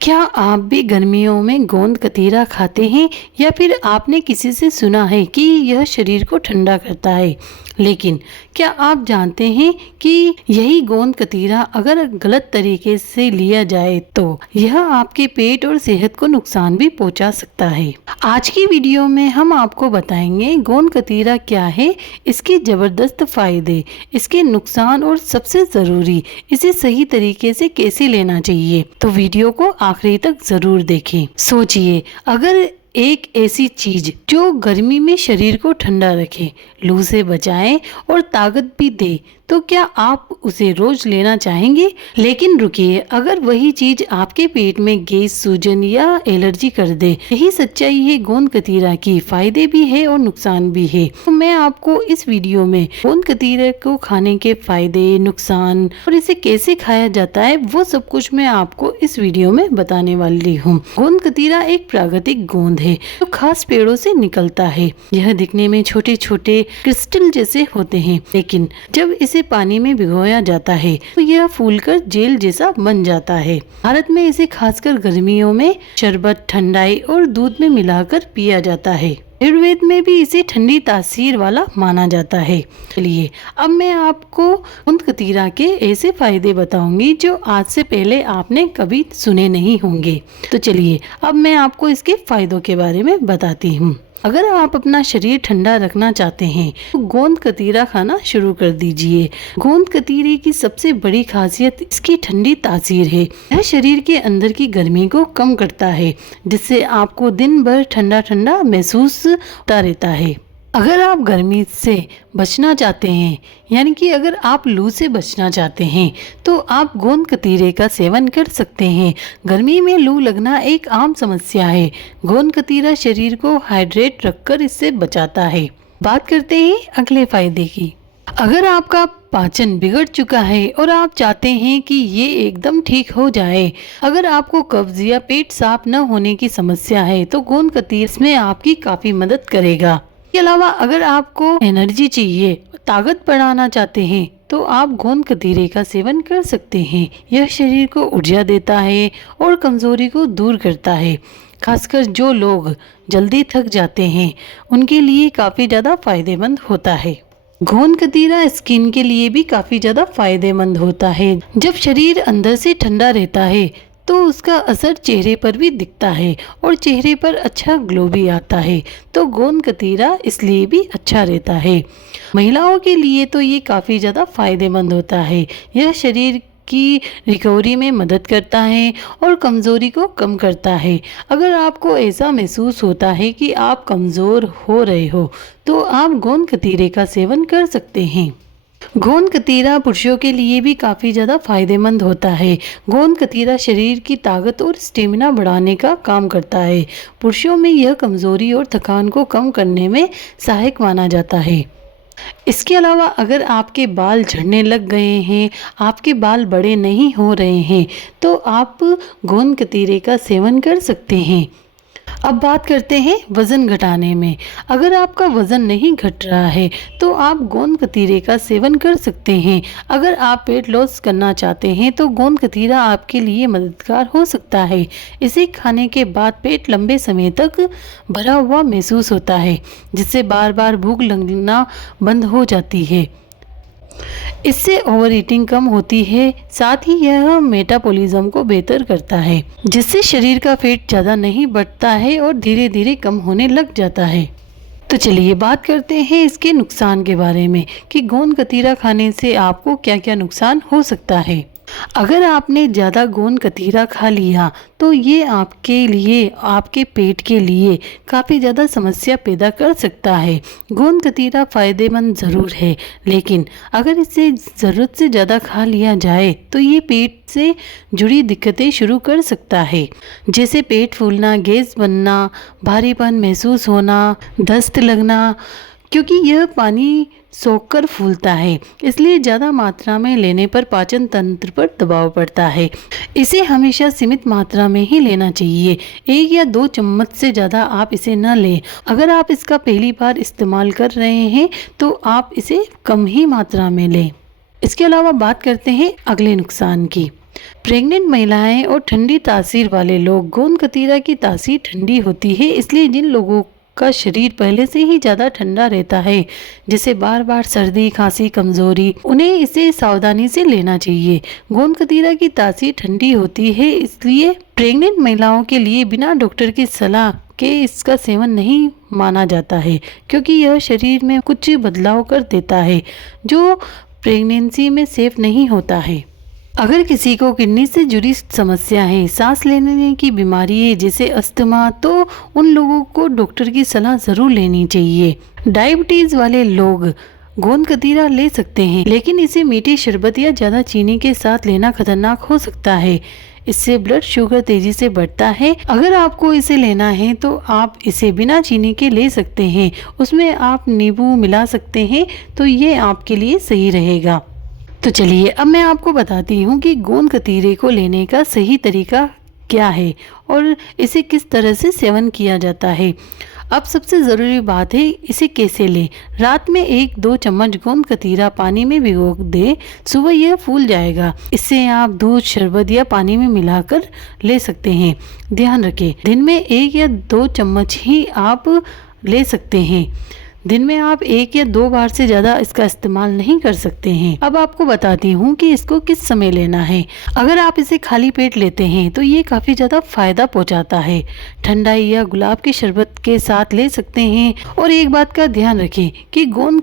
क्या आप भी गर्मियों में गोंद कतीरा खाते हैं या फिर आपने किसी से सुना है कि यह शरीर को ठंडा करता है। लेकिन क्या आप जानते हैं कि यही गोंद कतीरा अगर गलत तरीके से लिया जाए तो यह आपके पेट और सेहत को नुकसान भी पहुंचा सकता है। आज की वीडियो में हम आपको बताएंगे गोंद कतीरा क्या है, इसके जबरदस्त फायदे, इसके नुकसान और सबसे ज़रूरी इसे सही तरीके से कैसे लेना चाहिए। तो वीडियो को आखिरी तक जरूर देखें। सोचिए, अगर एक ऐसी चीज जो गर्मी में शरीर को ठंडा रखे, लू से बचाए और ताकत भी दे, तो क्या आप उसे रोज लेना चाहेंगे? लेकिन रुकिए, अगर वही चीज आपके पेट में गैस, सूजन या एलर्जी कर दे। यही सच्चाई है गोंद कतीरा की, फायदे भी है और नुकसान भी है। तो मैं आपको इस वीडियो में गोंद कतीरे को खाने के फायदे, नुकसान और इसे कैसे खाया जाता है वो सब कुछ मैं आपको इस वीडियो में बताने वाली हूँ। गोंद कतीरा एक प्राकृतिक गोंद है जो खास पेड़ों से निकलता है। यह दिखने में छोटे छोटे क्रिस्टल जैसे होते हैं, लेकिन जब इसे पानी में भिगोया जाता है तो यह फूलकर जेल जैसा बन जाता है। भारत में इसे खासकर गर्मियों में शरबत, ठंडाई और दूध में मिलाकर पिया जाता है। आयुर्वेद में भी इसे ठंडी तासीर वाला माना जाता है। चलिए, अब मैं आपको गोंद कतीरा के ऐसे फायदे बताऊंगी जो आज से पहले आपने कभी सुने नहीं होंगे। तो चलिए, अब मैं आपको इसके फायदों के बारे में बताती हूँ। अगर आप अपना शरीर ठंडा रखना चाहते हैं तो गोंद कतीरा खाना शुरू कर दीजिए। गोंद कतीरे की सबसे बड़ी खासियत इसकी ठंडी तासीर है। यह शरीर के अंदर की गर्मी को कम करता है, जिससे आपको दिन भर ठंडा ठंडा महसूस होता रहता है। अगर आप गर्मी से बचना चाहते हैं, यानी कि अगर आप लू से बचना चाहते हैं, तो आप गोंद कतीरे का सेवन कर सकते हैं। गर्मी में लू लगना एक आम समस्या है। गोंद कतीरा शरीर को हाइड्रेट रखकर इससे बचाता है। बात करते हैं अगले फायदे की। अगर आपका पाचन बिगड़ चुका है और आप चाहते हैं कि ये एकदम ठीक हो जाए, अगर आपको कब्ज या पेट साफ न होने की समस्या है, तो गोंद कतीरा इसमें आपकी काफ़ी मदद करेगा। इसके अलावा अगर आपको एनर्जी चाहिए, ताकत बढ़ाना चाहते हैं, तो आप गोंद कतीरे का सेवन कर सकते हैं। यह शरीर को ऊर्जा देता है और कमजोरी को दूर करता है। खासकर जो लोग जल्दी थक जाते हैं उनके लिए काफ़ी ज़्यादा फायदेमंद होता है। गोंद कतीरा स्किन के लिए भी काफ़ी ज़्यादा फायदेमंद होता है। जब शरीर अंदर से ठंडा रहता है तो उसका असर चेहरे पर भी दिखता है और चेहरे पर अच्छा ग्लो भी आता है। तो गोंद कतीरा इसलिए भी अच्छा रहता है। महिलाओं के लिए तो ये काफ़ी ज़्यादा फायदेमंद होता है। यह शरीर की रिकवरी में मदद करता है और कमज़ोरी को कम करता है। अगर आपको ऐसा महसूस होता है कि आप कमज़ोर हो रहे हो, तो आप गोंद कतीरे का सेवन कर सकते हैं। गोंद कतीरा पुरुषों के लिए भी काफ़ी ज़्यादा फायदेमंद होता है। गोंद कतीरा शरीर की ताकत और स्टेमिना बढ़ाने का काम करता है। पुरुषों में यह कमज़ोरी और थकान को कम करने में सहायक माना जाता है। इसके अलावा अगर आपके बाल झड़ने लग गए हैं, आपके बाल बड़े नहीं हो रहे हैं, तो आप गोंद कतीरे का सेवन कर सकते हैं। अब बात करते हैं वज़न घटाने में। अगर आपका वज़न नहीं घट रहा है तो आप गोंद कतीरे का सेवन कर सकते हैं। अगर आप वेट लॉस करना चाहते हैं तो गोंद कतीरा आपके लिए मददगार हो सकता है। इसे खाने के बाद पेट लंबे समय तक भरा हुआ महसूस होता है, जिससे बार बार भूख लगना बंद हो जाती है। इससे ओवर ईटिंग कम होती है। साथ ही यह मेटाबॉलिज्म को बेहतर करता है, जिससे शरीर का फैट ज़्यादा नहीं बढ़ता है और धीरे धीरे कम होने लग जाता है। तो चलिए बात करते हैं इसके नुकसान के बारे में कि गोंद कतीरा खाने से आपको क्या क्या नुकसान हो सकता है। अगर आपने ज़्यादा गोंद कतीरा खा लिया तो ये आपके लिए, आपके पेट के लिए काफ़ी ज़्यादा समस्या पैदा कर सकता है। गोंद कतीरा फ़ायदेमंद ज़रूर है, लेकिन अगर इसे ज़रूरत से ज़्यादा खा लिया जाए तो ये पेट से जुड़ी दिक्कतें शुरू कर सकता है, जैसे पेट फूलना, गैस बनना, भारीपन महसूस होना, दस्त लगना, क्योंकि यह पानी सोखकर फूलता है। इसलिए ज़्यादा मात्रा में लेने पर पाचन तंत्र पर दबाव पड़ता है। इसे हमेशा सीमित मात्रा में ही लेना चाहिए। 1 या 2 चम्मच से ज़्यादा आप इसे न लें। अगर आप इसका पहली बार इस्तेमाल कर रहे हैं तो आप इसे कम ही मात्रा में लें। इसके अलावा बात करते हैं अगले नुकसान की। प्रेग्नेंट महिलाएं और ठंडी तासीर वाले लोग, गोंद कतीरा की तासीर ठंडी होती है, इसलिए जिन लोगों का शरीर पहले से ही ज़्यादा ठंडा रहता है, जैसे बार बार सर्दी, खांसी, कमजोरी, उन्हें इसे सावधानी से लेना चाहिए। गोंद कतीरा की तासीर ठंडी होती है, इसलिए प्रेग्नेंट महिलाओं के लिए बिना डॉक्टर की सलाह के इसका सेवन नहीं माना जाता है, क्योंकि यह शरीर में कुछ बदलाव कर देता है जो प्रेगनेंसी में सेफ नहीं होता है। अगर किसी को किडनी से जुड़ी समस्या है, सांस लेने की बीमारी है जैसे अस्थमा, तो उन लोगों को डॉक्टर की सलाह ज़रूर लेनी चाहिए। डायबिटीज़ वाले लोग गोंद कतीरा ले सकते हैं, लेकिन इसे मीठी शरबत या ज़्यादा चीनी के साथ लेना खतरनाक हो सकता है। इससे ब्लड शुगर तेजी से बढ़ता है। अगर आपको इसे लेना है तो आप इसे बिना चीनी के ले सकते हैं, उसमें आप नींबू मिला सकते हैं, तो ये आपके लिए सही रहेगा। तो चलिए अब मैं आपको बताती हूँ कि गोंद कतीरे को लेने का सही तरीका क्या है और इसे किस तरह से सेवन किया जाता है। अब सबसे ज़रूरी बात है, इसे कैसे लें। रात में 1-2 चम्मच गोंद कतीरा पानी में भिगो दें, सुबह यह फूल जाएगा। इससे आप दूध, शरबत या पानी में मिलाकर ले सकते हैं। ध्यान रखें, दिन में 1 या 2 चम्मच ही आप ले सकते हैं। दिन में आप 1 या 2 बार से ज़्यादा इसका इस्तेमाल नहीं कर सकते हैं। अब आपको बताती हूँ कि इसको किस समय लेना है। अगर आप इसे खाली पेट लेते हैं तो ये काफ़ी ज़्यादा फायदा पहुँचाता है। ठंडाई या गुलाब के शरबत के साथ ले सकते हैं। और एक बात का ध्यान रखें कि गोंद